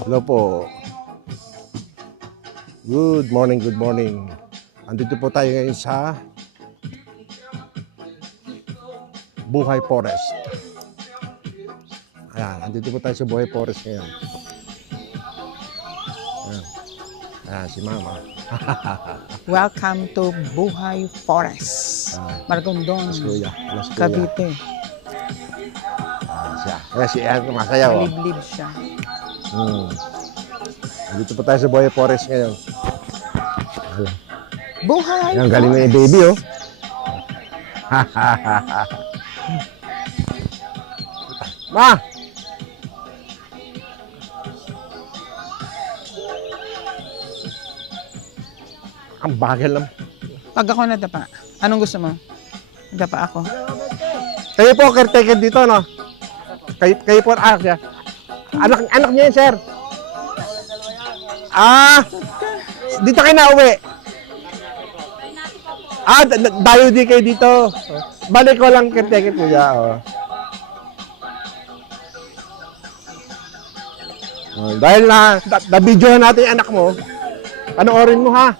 Hello po. Good morning, good morning. Andito po tayo ngayon sa Buhay Forest. Ayan, andito po tayo sa Buhay Forest ngayon. Ayan, ayan si Mama. Welcome to Buhay Forest. Maragondon, Alas Kuya, alas Kuya. Cavite. Siya. Ayan si Ian, kumasayaw. Oh. Liblib siya. Andito po tayo sa Buhay Forest ngayon. Ayan. Buhay Ayan, galing na yung Forest. baby, oh. Ma! Ang bagal lang. Pag ako nadapa, anong gusto mo? Nadapa ako. Kayo po, caretaker dito, no? Kayo po, anak niya. Anak niya yun, sir. Dito kayo nauwi. Dayo di kayo dito. Balik ko lang caretaker, kuya. Oh. Dahil na-videohan natin yung anak mo, panoorin mo, ha?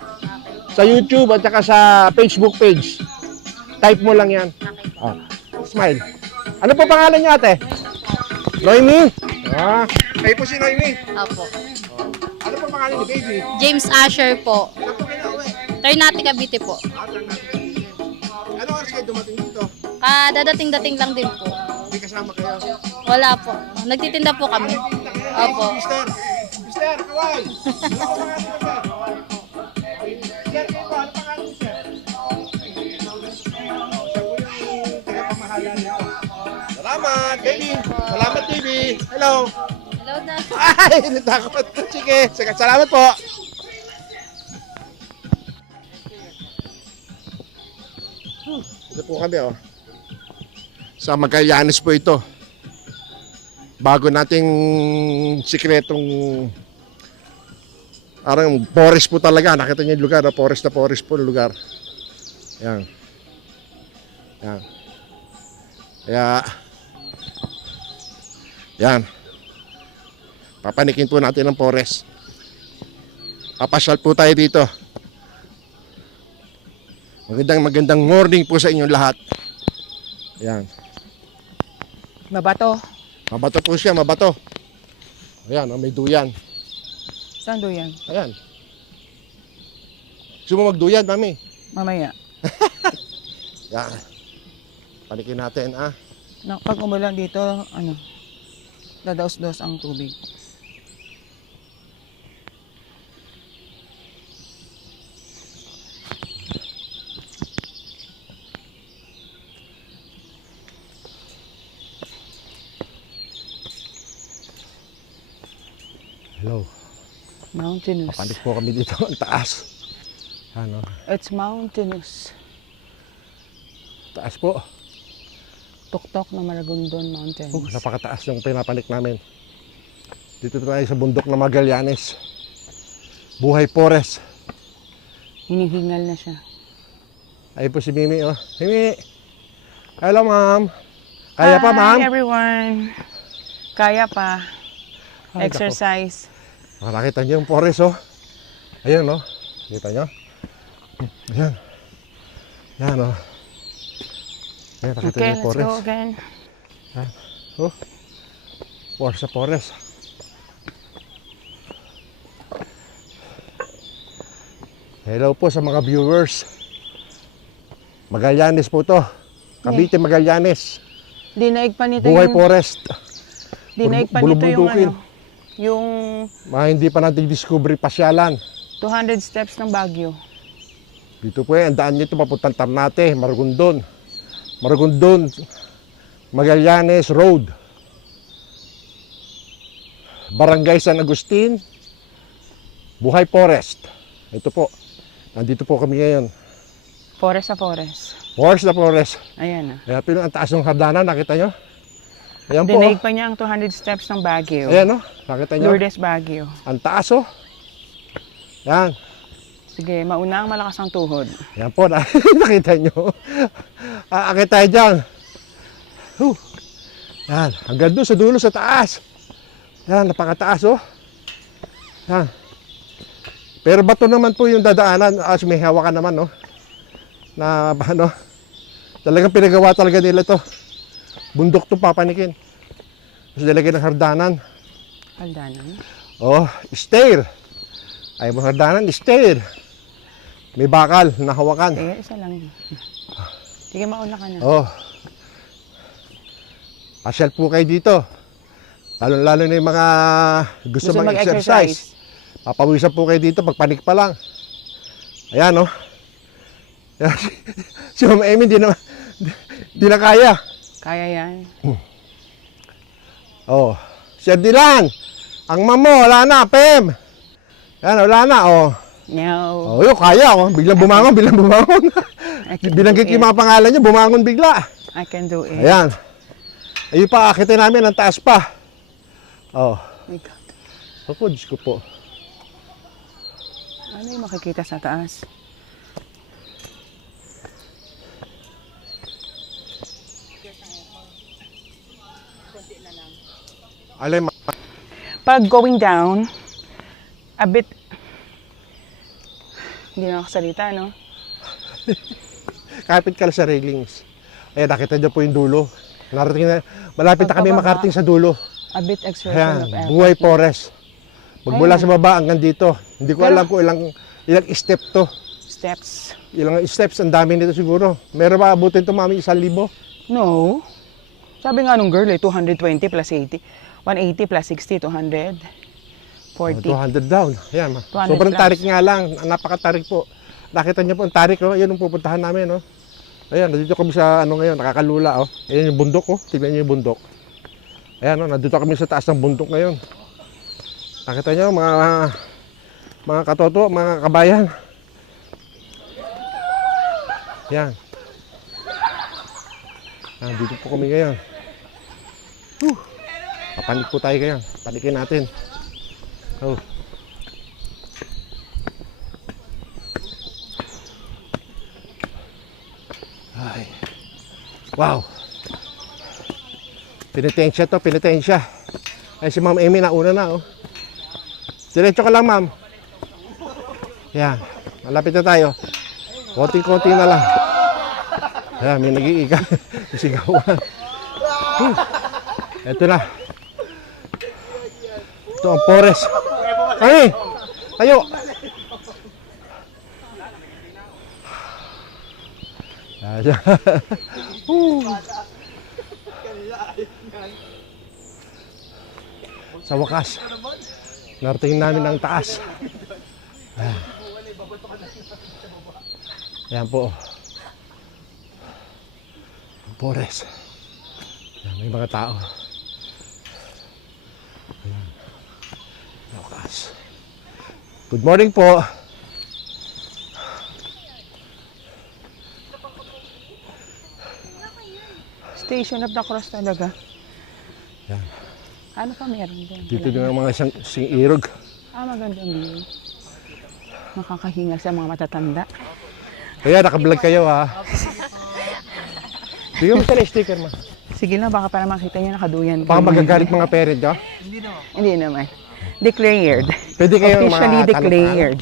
Sa YouTube at saka sa Facebook page. Type mo lang yan. Oh. Smile. Ano po pangalan niyo, ate? Noemi? Kayo po si Noemi. Opo. Ano po pangalan ni baby? James Asher po. Ano po kayo nauwi? Ternate Cavite po. Ano oras kayo dumating dito? Kadadating-dating lang din po. Hindi kasama kayo. Wala po. Nagtitinda po kami. Opo. Mister, kaway. Ano po pangalan niyo, sir? Sir, kayo po, ano pangalan niyo, sir? Siya po yung tagapamahala niyo. Salamat, baby. Salamat, baby. Hello. Hello na. Ay, natakot. Sige, salamat po. Ito po kami, oh. Sa Magallanes po ito. Bago nating sikretong parang forest po talaga. Nakita niyo yung lugar, forest na forest po yung lugar. Yan. Yan. Kaya, yan. Papanikin po natin ang forest. Papasyal po tayo dito. Magandang morning po sa inyong lahat. Ayan. Mabato. Mabato po siya, mabato. Ayan, may duyan. Saan doon yan? Ayan. Gusto mo magduyan, mami? Mamaya. Yan. Panikin natin, ah. Pag umulan dito, dadaos-dos ang tubig. Hello. Mountainous. Panik po kami dito, ang taas. Ano? It's mountainous. Taas po. Tuktok ng Maragondon Mountains. Napakataas yung pinapanik namin. Dito tayo sa bundok ng Magallanes. Buhay Forest. Hinihingal na siya. Ay po si Mimi, oh. Mimi! Hello, ma'am. Kaya pa, ma'am? Hi, everyone. Kaya pa. Ay, Exercise. Nakita niyo yung forest, oh. Ayan, oh. Kita niyo? Ayan. Ayan, oh. Ayan, nakita niyo Okay, yung let's forest. go again. Ayan. Oh. Forest sa forest. Hello po sa mga viewers. Magallanes po to. Cavite, Magallanes. Dinaig pa nito Buhay yung... Forest. Dinaig pa nito yung Bulubundukin. yung Mga hindi pa natin discovery pasyalan. 200 steps ng Baguio. Dito po ang daan nito papuntang Ternate, Maragondon. Maragondon, Magallanes Road. Barangay San Agustin, Buhay Forest. Ito po. Nandito po kami ngayon. Forest sa forest. Forest na forest. Ayan na. Kaya pino ang taas ng hagdanan, nakita nyo? Ayan po. Dinaig pa niya ang 200 steps ng Baguio. Ayan, no? Nakita nyo? Lourdes, Baguio. Ang taas, oh. Yan. Sige, mauna ang malakas ang tuhod. Yan po, nakita nyo. Aakit tayo dyan. Yan, hanggang doon sa dulo sa taas. Yan, napakataas, oh. Yan. Pero bato naman po yung dadaanan. As may hawakan naman, no? Na, ano, talagang pinagawa talaga nila to. Bundok to papanikin. Tapos nilagay ng hardanan. Haldanan. Oh, stair. Ayaw mo hardanan, stair. May bakal na hawakan. Kaya isa lang. Sige, mauna ka na. Oh. Pasyal po kayo dito. Lalo-lalo na yung mga gusto mag-exercise. Papawisan po kayo dito pagpanik pa lang. Ayan, oh. Ayan, si Ma'am Amy, di na kaya. Kaya yan. Oh. Sir Dylan, ang mamo, wala na, Pem. Ayan, wala na, oh. No. Oh, yun, kaya, oh. Biglang bumangon. I can Binanggit do yung it. mga pangalan niya, bumangon bigla. I can do it. Ayan. Ayun pa, akitin namin, ang taas pa. Oh. My God. Ako, Diyos ko po. Ano yung makikita sa taas? Alam, Pag going down, a bit, hindi na nakasalita, no? kapit ka lang sa railings. Ayan, nakita niyo po yung dulo. Narating na, malapit na kami Pagpababa. makarating sa dulo. A bit exertion Ayan, of effort. Buhay Forest. Magmula Ayun. sa baba hanggang dito. Hindi ko Pero- alam kung ilang step to. Steps. Ilang steps, ang dami nito siguro. Meron ba abutin to mami 1,000? No. Sabi nga nung girl, 220 plus 80. 180 plus 60, 200. 40. 200 down. Ayan, 200 sobrang plus. tarik nga lang. Napakatarik po. Nakita niyo po ang tarik, oh. Yan ang pupuntahan namin, oh. Ayan, nandito kami sa ano ngayon, nakakalula, oh. Ayan yung bundok, oh. Tignan niyo yung bundok. Ayan, oh, nandito kami sa taas ng bundok ngayon. Nakita niyo mga katoto, mga kabayan. Yan. Nandito po kami ngayon. Papanik po tayo ngayon. Panikin natin. Oh. Ay. Wow. Pinitensya to, pinitensya. Ay, si Ma'am Amy nauna na, oh. Diretso ka lang, ma'am. Yan. Malapit na tayo. Konting-konti na lang. Yan, may nag-iiga. Sigawan. Ito na. Ito ang forest. Ay! Tayo! Yan. Sa wakas, narating namin ang taas. Ayan po. Ang forest. Ayan, may mga tao. Ayan. Wakas. Good morning po. Station of the Cross talaga. Yan. Ano pa meron din? Dito din ang mga sing-irog. Magandang view. Makakahinga sa mga matatanda. Kaya nakablog kayo ha. Bigyan mo sila sticker ma. Sige lang, baka para makita niyo nakaduyan. Baka magagalit mga parent ha. Hindi naman. Declared. Pwede kayong Officially mga declared.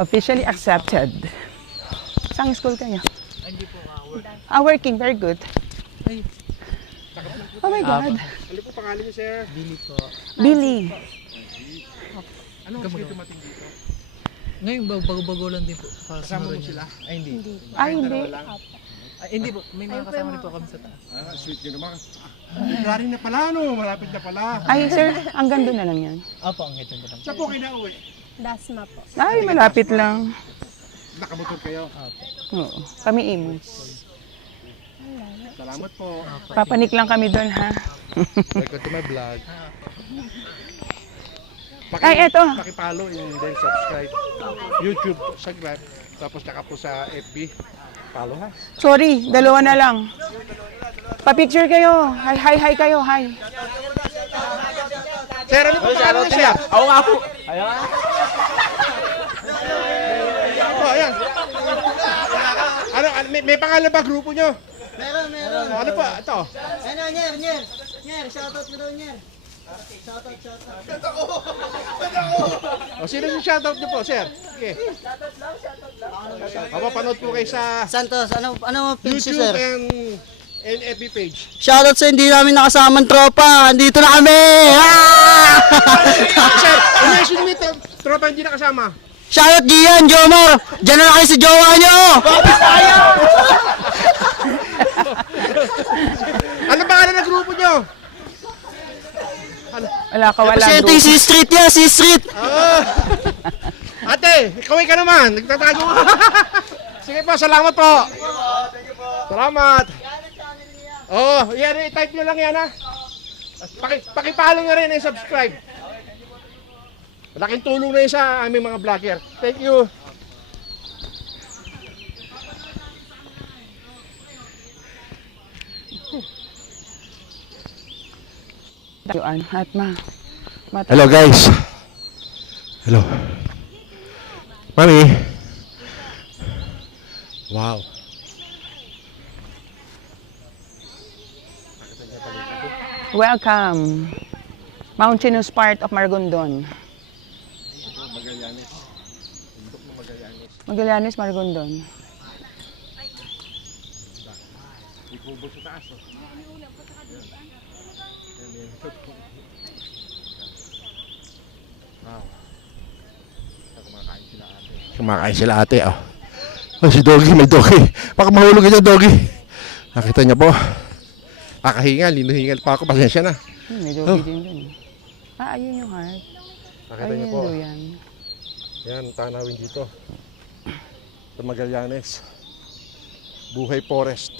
Officially accepted. Saan school kayo? Working. Very good. Oh my God. Ano po pangalan niyo sir? Billy. Ano ang dumating dito? Ngayon, bago-bago lang din po. Kasama mo sila? Ay, hindi. Hindi. Ay, hindi po. May mga kasama rin po kami sa taas. Sweet nyo naman. Dari na pala no, malapit na pala. Ay, sir, hanggang doon na lang yan. Apo, ang hitong lang. Saan po kayo nauwi? Dasma po. Ay, malapit lang. Nakamotor kayo? Oo. Kami imos. Salamat po. Papanik lang kami doon, ha? Welcome to my vlog. Ay, eto. Pakipalo and then subscribe. YouTube, subscribe. Tapos naka po sa FB. Follow ha. Sorry, dalawa na lang. Pa-picture kayo. Hi kayo, hi. Sir, ano po pangalan niya siya? Oo nga po. Oh, ayan. Ano, may pangalan ba grupo nyo? Meron. Ano po, ito? Ano, Nyer, shoutout mo daw, Nyer. O, sino yung shoutout niyo po, sir? Sige. Mapapanood po kayo sa Santos, ano page YouTube sir? and FB page. Shoutout sa hindi namin nakasamang tropa. Andito na kami! Ah! Sir, i-mention mo ito. Tropa hindi nakasama. Shoutout Gian, Jomar! Diyan na kayo sa jowa nyo! Ano pangalan ng grupo nyo? Wala ka, wala Representing group. si Street yan, si Street! Ate, ikaw ka naman. Nagtatago ka. Sige po, salamat po. Salamat. Oh, yan, i-type nyo lang yan ha. Pakipalo nyo rin and subscribe. Malaking tulong na yun sa aming mga vlogger. Thank you. Yun, at Hello guys. Hello. Mami. Wow. welcome. Mountainous part of Maragondon. Magallanes, Maragondon. Kumakain sila ate, oh. Oh, si Doggy, may Doggy. Baka mahulog ito, Doggy. Nakita niya po. Kakahingal, linuhingal pa ako. Pasensya na. May dogi din dun. Ayun yung heart. Nakita niyo Ayun po. yung yan. Yan, tanawin dito. Sa Magallanes. Buhay Forest.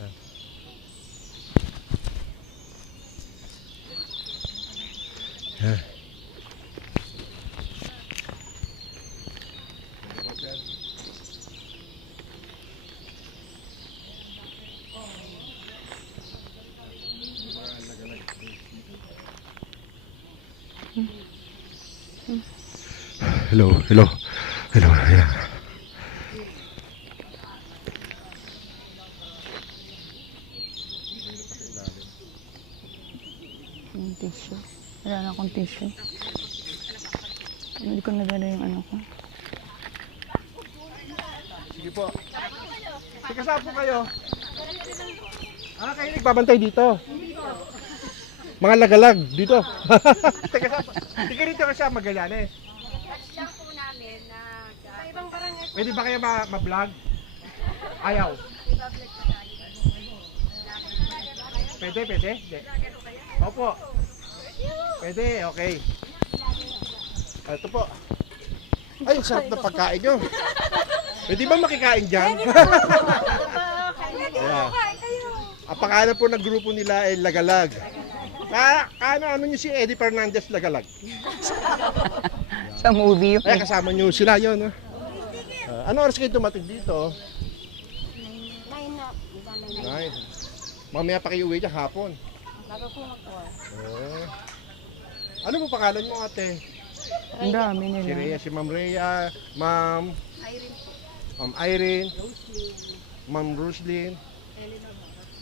Yan. Yan. Hello, hello. Hello, yeah. Yung tissue. Wala na akong tissue. Hindi ko nadala yung ano ko. Sige po. Sige, saan po kayo? Kayo nagbabantay dito. Mga lagalag dito. Teka, saan po? Sige rito ka sa Magallanes. Pwede ba kayo ma-vlog? Ayaw. Pwede? Hindi. Opo. Pwede, okay. Ito po. Ay, ang sarap na pagkain nyo. Pwede ba makikain dyan? Yeah. Ang pangalan po ng grupo nila ay Lagalag. Ano nyo si Eddie Fernandez Lagalag? Sa movie yun. Ay, kasama nyo sila yun. No? Ano oras kayo dumating dito? 9. Mamaya pa kayo uwi dyan, hapon. Ano po pangalan mo, ate? Ang dami Si nila. Rhea, si Ma'am Rhea, Ma'am Irene, Ma'am Roslyn,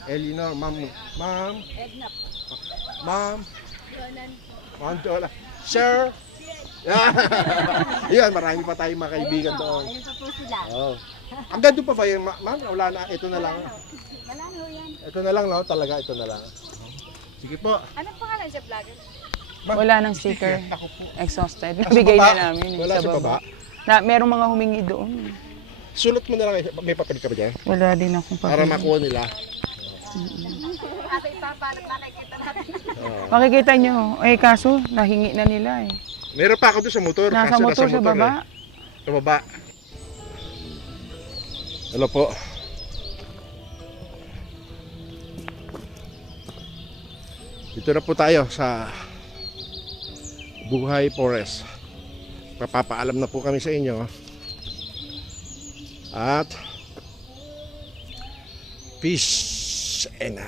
Eleanor, Ma'am Jola, Sir. Yan, marami pa tayong mga kaibigan doon. Ayun pa po sila. Oh. Hanggang doon pa ba yun, ma'am? Wala na, ito na lang. Wala na ho yan. Ito na lang, no? Talaga, ito na lang. Sige po. Anong pangalan siya, vlogger? Wala nang sticker. Ako po. Exhausted. Sa Nabigay baba? na namin. Wala sa baba? Na, merong mga humingi doon. Sulat mo na lang, may papel ka ba dyan? Wala din akong Para papel. makuha nila. Ate, papalat nakikita natin. Makikita nyo. Eh, kaso, nahingi na nila eh. Meron pa ako doon sa motor. Nasa kaso motor sa baba. Sa baba. Hello po. Dito na po tayo sa Buhay Forest. Papapaalam na po kami sa inyo. At peace and